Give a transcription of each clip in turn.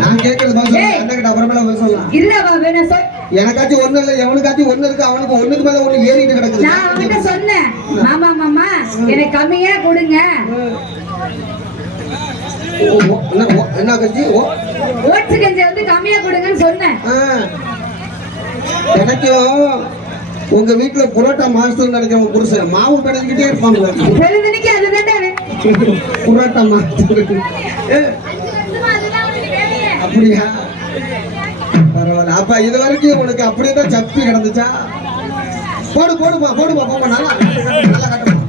நான் கேட்கறது அப்புறமேல சொல்லலாம். எனக்காச்சும் ஒண்ணு இல்ல, எவனுக்காச்சும் ஒண்ணு இருக்கு, அவனுக்கு ஒண்ணுக்கு மேல ஒண்ணு ஏறிட்டு கிடக்குது. நான் அவன்கிட்ட சொன்னேன், மாமா மாமா எனக்கு கம்மியா கொடுங்க. என்ன கஞ்சி? ஓட்ஸ் கஞ்சி வந்து கம்மியா கொடுங்கன்னு சொன்னேன். எனக்கும் உங்க வீட்டுல புரோட்டா மாஸ்டர் நினைக்கிற புருஷன் மாவு பிணைஞ்சிக்கிட்டே இருப்பாங்க. புரோட்டா மாஸ்டர் அப்படியா? பரவாயில்ல. அப்ப இது வரைக்கும் உனக்கு அப்படியேதான் சப்பி கிடந்துச்சா? போடுப்பா போமா. நல்லா கட்டணும்.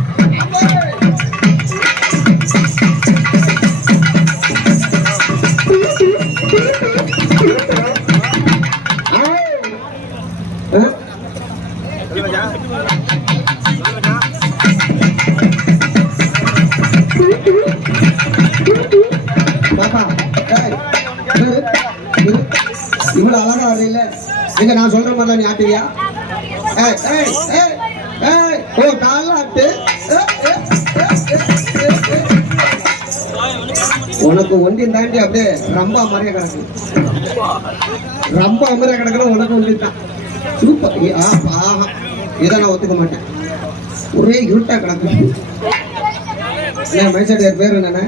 இவ்வளவு அழகா இல்ல எங்க நான் சொல்ற மாதிரி நீ ஆட்டுவியா? உனக்கு ஒன்றியம் தாண்டி அப்படியே ரொம்ப அமரியா கிடக்கு. ரொம்ப அமரியா கிடக்குற உனக்கு ஒன்றியம் தான். சூப்பர். இதை நான் ஒத்துக்க மாட்டேன். ஒரே இருட்டா கிடக்கு. மைசெட்டர் பேரு என்னன்னா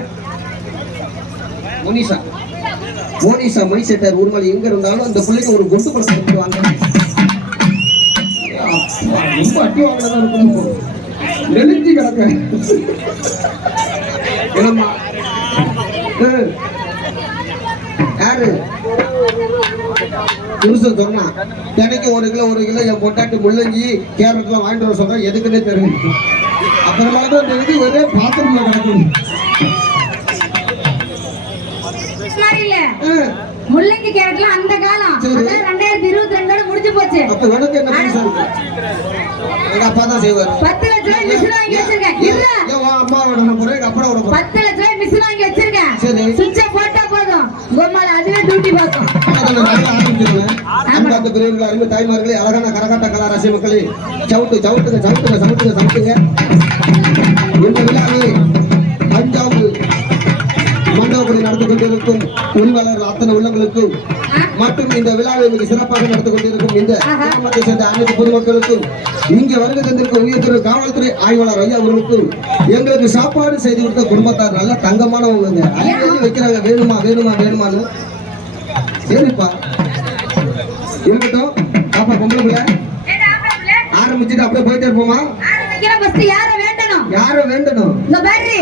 மோனிஷா மைசெட்டர். ஒரு மணி எங்க இருந்தாலும் அந்த பிள்ளைக்கு ஒரு குண்டு பழம் கொடுத்துருவாங்க. ரொம்ப அட்டி வாங்கினதான் இருக்கும். நெலிஞ்சி கிடக்க என்னம்மா? யாரு புருஷன் சொன்னா தினைக்கு 1 கிலோ என் பொட்டாட்டி முள்ளஞ்சி கேரட்லாம் வாங்கிட்டு வர சொல்றேன். எதுக்குன்னே தெரியும். அப்புறமா தான் தெரிஞ்சு ஒரே பாத்திரமா கிடக்கும். முள்ளங்கி கேரட்லாம் அந்த காலம் 2022 முடிஞ்சு போச்சு. அப்ப உனக்கு என்ன புதுசா இருக்கு? எங்க அப்பா தான் செய்வார். 10 லட்சம் ரூபாய் மிஷின் வாங்கி வச்சிருக்கேன். இல்ல என் அம்மாவோட நான் போறேன், எங்க அப்பா ஓட போறேன். 10 லட்சம் ரூபாய் மிஷின் வாங்கி வச்சிருக்கேன். சரி, சுவிட்ச போட்டா போதும், கோமால அதுவே டியூட்டி பார்க்கும். அன்பார்ந்த பெரியவர்கள், அருமை தாய்மார்களே, அழகான கரகாட்ட கலா ரசி மக்களே, சவுட்டுங்க. இந்த விழாவை தஞ்சாவூர் மண்டபப்படி நடந்து கொண்டிருக்கும் உள்வாளர்கள் அத்தனை உள்ளங்களுக்கும் மற்றும் இந்த விழாவை மிக சிறப்பாக நடந்து கொண்டிருக்கும் இந்த கிராமத்தை சேர்ந்த அனைத்து பொதுமக்களுக்கும், இங்க வருகை தந்திருக்கும் உயர்திரு காவல்துறை ஆய்வாளர் ஐயா அவர்களுக்கும், எங்களுக்கு சாப்பாடு செய்து கொடுத்த குடும்பத்தார் நல்ல தங்கமானவங்க. அனைவரும் வைக்கிறாங்க வேணுமான்னு. சரிப்பா இருக்கட்டும். பாப்பா பொம்பளை பிள்ளை ஆரம்பிச்சுட்டு அப்படியே போயிட்டே இருப்போமா? யார வேண்டணும்? இங்க பாரு.